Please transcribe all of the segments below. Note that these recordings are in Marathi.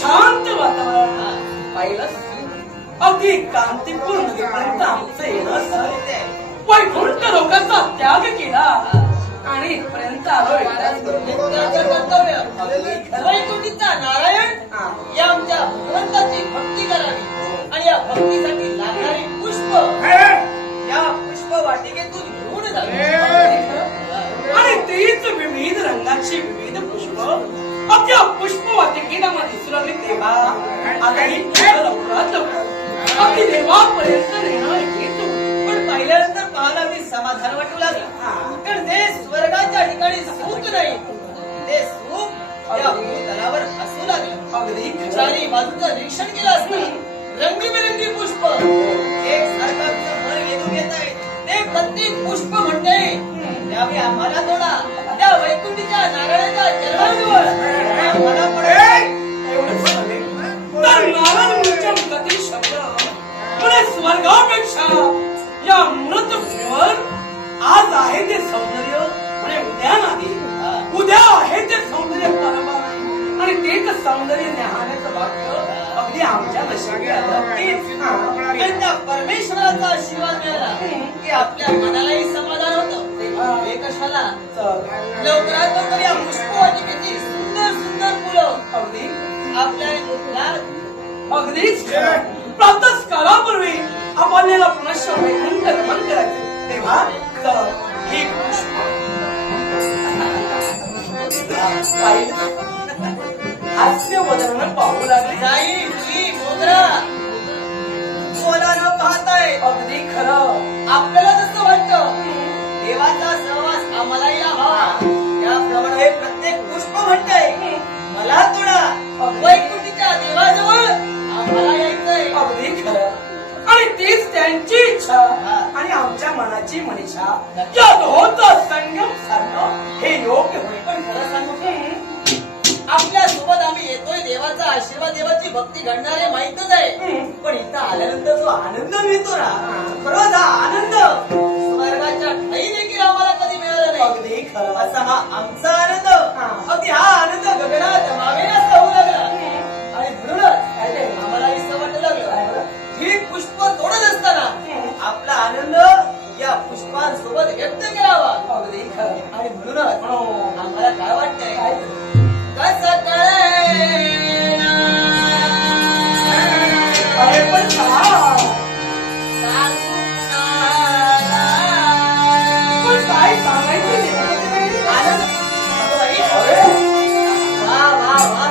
शांत वातावरण पाहिलं अगदी कांतीपूर्ण नदीपर्यंत आमचं येणं वैकुंठ लोकांचा त्याग केला आणि इथपर्यंत आलो. वैकुंठीचा नारायण या आमच्या भगवंताची भक्ती करावी आणि या भक्तीसाठी लागणारी पुष्प या पुष्प वाटिकेतून घेऊन जावी आणि तीच विविध रंगाची विविध पुष्प आपल्या पुष्प वाटिकेला मला दिसू लागली तेव्हा आता ही लवकरात लवकर अगदी देवापर्यंत नेणं येतो. पण पाहिल्यानंतर पाहायला मी समाधान वाटू लागलं. कारण ते स्वर्गाच्या ठिकाणी सुख नाही, ते सुख या भूतलावर असू लागलं. अगदी चारी बाजूचं निरीक्षण केलं असतं रंगीबेरंगी पुष्प एक सारखं मन वेधून घेत आहे. ते प्रत्येक पुष्प म्हणते त्यावेळी आम्हाला थोडा त्या वैकुंठीच्या नारायणाच्या चरणाजवळ आम्हाला पडेल तर नारद मुनीच्या मुखातील शब्द म्हणजे स्वर्गापेक्षा या मृत भूमीवर आज आहे ते सौंदर्य म्हणजे उद्या नाही, उद्या आहे ते सौंदर्य परमार आणि तेच सौंदर्य न्याहाण्याचं भाग्य अगदी आमच्या नशिबी आलं. आणि त्या परमेश्वराचा आशीर्वाद मिळाला की आपल्या मनालाही समाधान होतं. हे कशाला लवकरात लवकर या पुष्पवाटिकेची सुंदर सुंदर फुलं अगदी आपल्या अगदीच प्रातःकालापूर्वी आपल्याला पुनश्च वैकुंठ गमन करायचे तेव्हा ही पुष्प हास्य वदन पाहू लागले. जाई मुली मोगरा मला न पाहताय. अगदी खरं आपल्याला जसं वाटतं देवाचा सहवास आम्हालाही लाभावा त्याप्रमाणे हे प्रत्येक पुष्प म्हणतंय मला थोडा वैकुंठीच्या देवाजवळ आम्हाला यायचंय. अगदी खरं आणि तीच त्यांची इच्छा आणि आमच्या मनाची मनीषा या दोहोंचा संगम साधणं हे योग्य होईल. पण खरं सांगू आपल्या सोबत आम्ही येतोय देवाचा आशीर्वाद देवाची भक्ती घडणारे माहितच आहे. पण इथं आल्यानंतर जो आनंद मिळतो ना खरंच हा आनंद स्वर्गाच्या ठाई देखील आम्हाला कधी मिळाला नाही. अगदी खरं असा हा आमचा आनंद अगदी हा आनंद गगनात मावेनासा होऊ लागला आणि म्हणूनच आम्हाला असं वाटू लागलं ही पुष्प तोडत असताना आपला आनंद या पुष्पांसोबत व्यक्त करावा. अगदी खरं आणि म्हणूनच आम्हाला काय वाटतंय कसं कळेना अरे पण सांगू कुणाला पण काय सांगायचं आनंद वा वा वा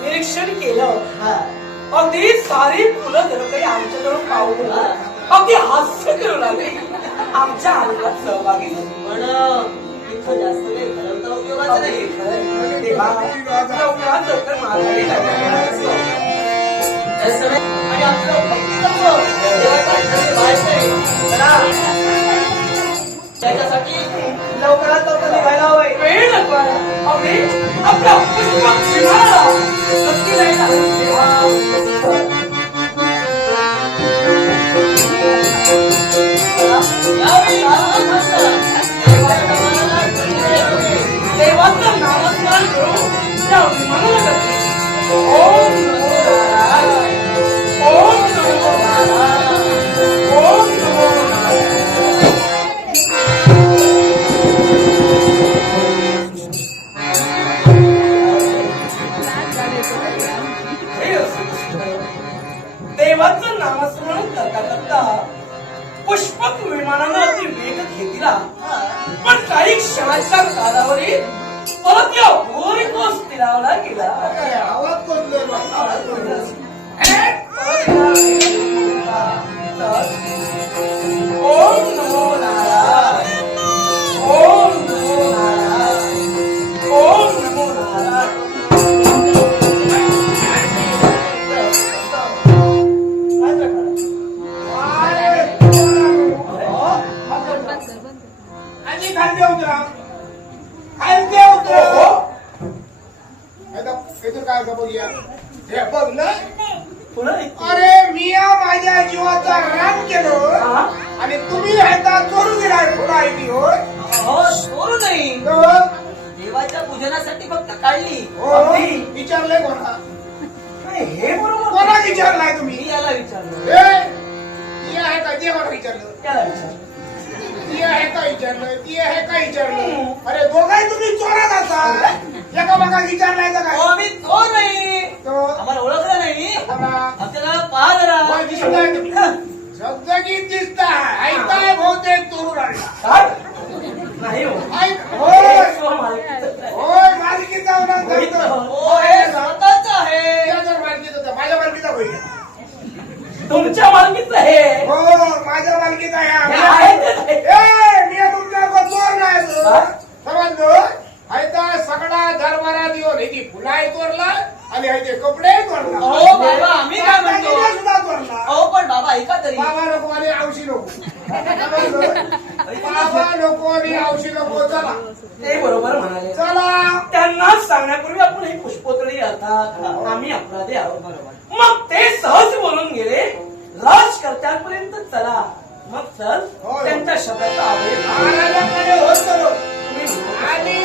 निरीक्षण केलं अगदी सारी फुलं धरकरी आमच्याकडून पाहून अगदी हास्य करू लागले. आमच्या आनंदात सहभागी झाले. पण इथं जास्त काही घालवता उपयोगाचं नाही. तेव्हा लवकरात लवकर माघारी जायचं. आणि आपलं भक्तितत्व देवाच्या हाताने व्हायचंय. त्याच्यासाठी लवकरात लवकर निघायला हवंय. वेळ नको अगदी आपल्या पुष्पक विमानाला नक्की जायला देवाचं नामस्मरण करून त्या विमानाला जाते. ओम नमो नारायण, ओम नमो नारायण, ओम नमो नारायण. देवाचं नामस्मरण करता करता पुष्पक विमानानं अति वेग घेतला. पण काही क्षणाच्या कालावधीत परत या भूरिकोस स्थिरावला गेला. ओम नमो नारायण, ओम नमो नारायण, ओम नमो नारायण. खालते उतरा, खालते उतरा. इथं काय का बघूया. हे बघ ना, पुन्हा अरे मिया माझ्या जीवाचा राम केलो आणि तुम्ही आता चोरून गेलाय. थोडा ऐकी होय. हो सोडू नाही. तर देवाच्या पूजनासाठी फक्त काढली. हो विचारलंय कोणा? हे बरोबर कोणा विचारलाय तुम्ही? मी याला विचारलं. ती आहे का? ते कोणा विचारलं? त्याला विचार. ती आहे का विचारलं? ती आहे का विचारलं? अरे दोघाही तुम्ही चोरात असाल. एका बघा विचारलाय का काय? हो मी चोर नाही. तो आम्हाला ओळखलं नाही. कोणा? आपल्याला पहा जरा. कोण दिसताय तुम्ही? जगजगीत दिसताय. ऐकताय बहुतेक चोरून आणला. काय? नाही हो. ऐक होय मालकीचं. होय मालकीचा होणार सांगतो. हो हे स्वतःच आहे. त्या जर मालकीचा होता माझ्या मालकीचा होईल. तुमच्या मालकीचं हे हो माझ्या मालकीचा हे आहे. आहे ते नाही. ए मी तुमच्या चोर नाही तो. हा? समजलो. ऐका सगळा दरबारा देऊन ह्याची फुलाय चोरला आणि ह्याचे कपडे चोरला. हो बाबा आम्ही काय म्हणतो. दागिने सुद्धा चोरला. हो पण बाबा ऐका तरी. बाबा नको आणि औशी नको. समजलो? बाबा नको आणि औशी नको. चला ते बरोबर म्हणाले. चला. त्यांना सांगण्यापूर्वी आपण ही पुष्पोतळी अर्थात आम्ही अपराधी आहोत. मग ते सहज बोलून गेले. राजकर्त्यांपर्यंत चला. मग चल होय. त्यांच्या शब्दाचा आवड महाराजांकडे होत चलो. तुम्ही आणि